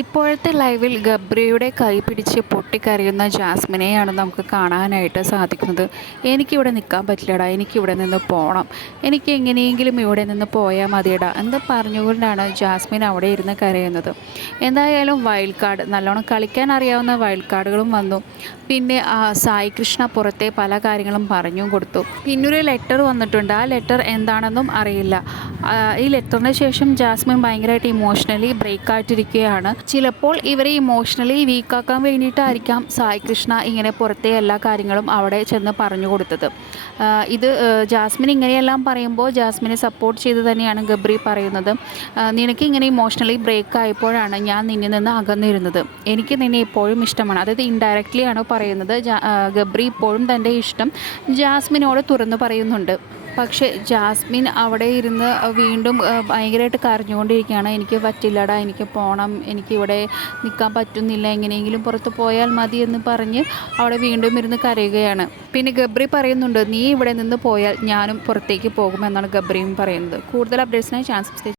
ഇപ്പോഴത്തെ ലൈവിൽ ഗബ്രിയുടെ കൈ പിടിച്ച് പൊട്ടിക്കരയുന്ന ജാസ്മിനെയാണ് നമുക്ക് കാണാനായിട്ട് സാധിക്കുന്നത്. എനിക്കിവിടെ നിൽക്കാൻ പറ്റില്ലടാ, എനിക്കിവിടെ നിന്ന് പോകണം, എനിക്ക് എങ്ങനെയെങ്കിലും ഇവിടെ നിന്ന് പോയാൽ മതിയടാ എന്ന് പറഞ്ഞുകൊണ്ടാണ് ജാസ്മിൻ അവിടെ ഇരുന്ന് കരയുന്നത്. എന്തായാലും വൈൽഡ് കാർഡ്, നല്ലോണം കളിക്കാൻ അറിയാവുന്ന വൈൽഡ് കാർഡുകളും വന്നു. പിന്നെ സായി കൃഷ്ണ പുറത്തെ പല കാര്യങ്ങളും പറഞ്ഞും കൊടുത്തു. പിന്നൊരു ലെറ്റർ വന്നിട്ടുണ്ട്. ആ ലെറ്റർ എന്താണെന്നും അറിയില്ല. ഈ ലെറ്ററിന് ശേഷം ജാസ്മിൻ ഭയങ്കരമായിട്ട് ഇമോഷണലി ബ്രേക്ക് ആയിട്ടിരിക്കുകയാണ്. ചിലപ്പോൾ ഇവരെ ഇമോഷണലി വീക്കാക്കാൻ വേണ്ടിയിട്ടായിരിക്കാം സായി കൃഷ്ണ ഇങ്ങനെ പുറത്തെ എല്ലാ കാര്യങ്ങളും അവിടെ ചെന്ന് പറഞ്ഞു കൊടുത്തത്. ഇത് ജാസ്മിൻ ഇങ്ങനെയെല്ലാം പറയുമ്പോൾ ജാസ്മിനെ സപ്പോർട്ട് ചെയ്ത് തന്നെയാണ് ഗബ്രി പറയുന്നത്. നിനക്ക് ഇങ്ങനെ ഇമോഷണലി ബ്രേക്ക് ആയപ്പോഴാണ് ഞാൻ നിന്നിൽ നിന്ന് അകന്നിരുന്നത്, എനിക്ക് നിന്നെ എപ്പോഴും ഇഷ്ടമാണ്. അതായത് ഇൻഡയറക്റ്റ്ലി ആണ് പറയുന്നത്. ഗബ്രി ഇപ്പോഴും തൻ്റെ ഇഷ്ടം ജാസ്മിനോട് തുറന്നു പറയുന്നുണ്ട്. പക്ഷേ ജാസ്മിൻ അവിടെ ഇരുന്ന് വീണ്ടും ഭയങ്കരമായിട്ട് കരഞ്ഞുകൊണ്ടിരിക്കുകയാണ്. എനിക്ക് പറ്റില്ലടാ, എനിക്ക് പോകണം, എനിക്കിവിടെ നിൽക്കാൻ പറ്റുന്നില്ല, എങ്ങനെയെങ്കിലും പുറത്ത് പോയാൽ മതി എന്ന് പറഞ്ഞ് അവിടെ വീണ്ടും ഇരുന്ന് കരയുകയാണ്. പിന്നെ ഗബ്രി പറയുന്നുണ്ട്, നീ ഇവിടെ നിന്ന് പോയാൽ ഞാനും പുറത്തേക്ക് പോകുമെന്നാണ് ഗബ്രിയും പറയുന്നത്. കൂടുതൽ അപ്ഡേറ്റ്സിനായി ചാൻസ്